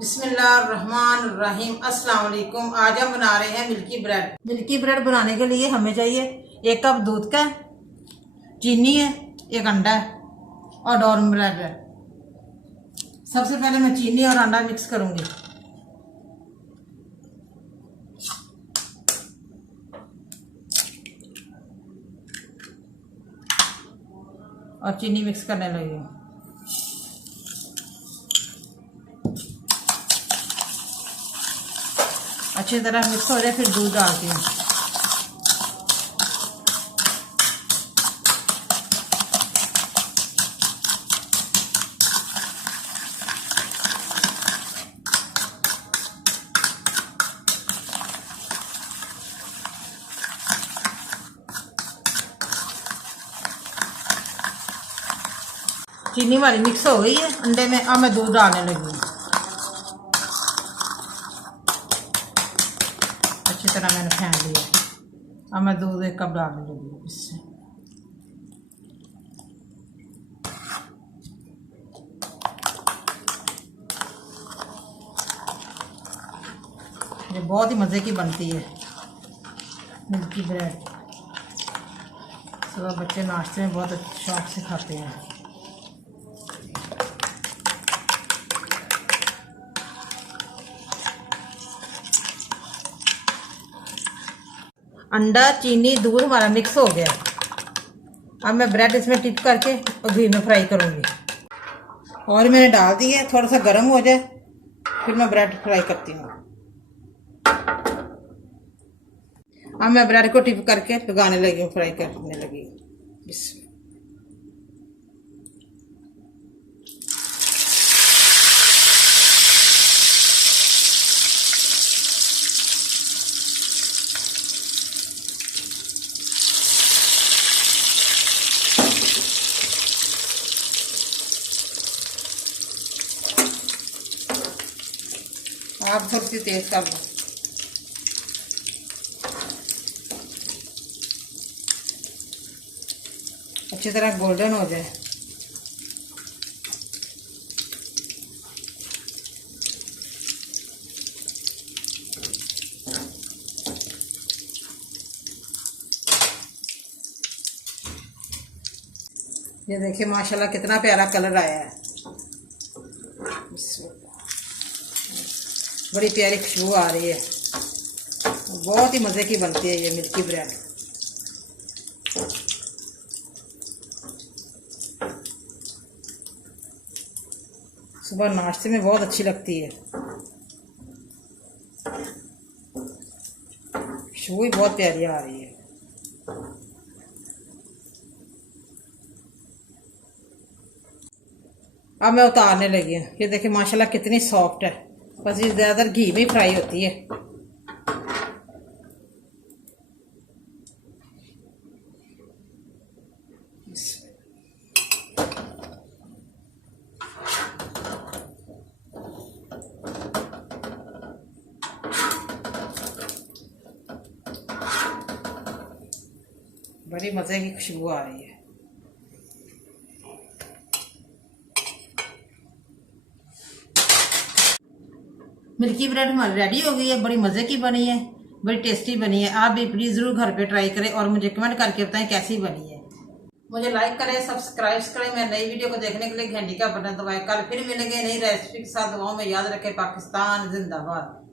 बिस्मिल्लाहिर्रहमानिर्रहीम। अस्सलाम वालेकुम। आज हम बना रहे हैं मिल्की ब्रेड। मिल्की ब्रेड बनाने के लिए हमें चाहिए 1 कप दूध का, चीनी है, 1 अंडा है और नॉर्मल ब्रेड है। सबसे पहले मैं चीनी और अंडा मिक्स करूंगी। और चीनी मिक्स करने लगी हूँ। अच्छी तरह मिक्स हो जाए फिर दूध डालती हूँ। चीनी हमारी मिक्स हो गई है अंडे में। अब मैं दूध डालने लगी हूँ। अच्छी तरह मैंने फेंट लिया। अब मैं दूध 1 कप डालने लगी हूँ इससे। ये बहुत ही मज़े की बनती है मिल्की ब्रेड। सुबह बच्चे नाश्ते में बहुत शौक से खाते हैं। अंडा, चीनी, दूध हमारा मिक्स हो गया। अब मैं ब्रेड इसमें टिप करके और घी में फ्राई करूँगी। और मैंने डाल दी है, थोड़ा सा गर्म हो जाए फिर मैं ब्रेड फ्राई करती हूँ। अब मैं ब्रेड को टिप करके लगाने लगी हूँ, फ्राई करने लगी हूँ। आप थोड़ी सी तेज कर लो। अच्छी तरह गोल्डन हो जाए। ये देखिए माशाल्लाह कितना प्यारा कलर आया है। बड़ी प्यारी खुशबू आ रही है। बहुत ही मज़े की बनती है ये मिल्की ब्रेड। सुबह नाश्ते में बहुत अच्छी लगती है। खुशबू ही बहुत प्यारी आ रही है। अब मैं उतारने लगी हूँ। ये देखिए माशाल्लाह कितनी सॉफ्ट है। बस ये ज़्यादातर घी में फ्राई होती है। बड़ी मज़े की खुशबू आ रही है। मिल्की ब्रेड हमारी रेडी हो गई है। बड़ी मज़े की बनी है, बड़ी टेस्टी बनी है। आप भी प्लीज़ ज़रूर घर पे ट्राई करें और मुझे कमेंट करके बताएं कैसी बनी है। मुझे लाइक करें, सब्सक्राइब करें। मैं नई वीडियो को देखने के लिए घंटी का बटन दबाएं। कल फिर मिलेंगे नई रेसिपी के साथ। दुआओं में याद रखें। पाकिस्तान जिंदाबाद।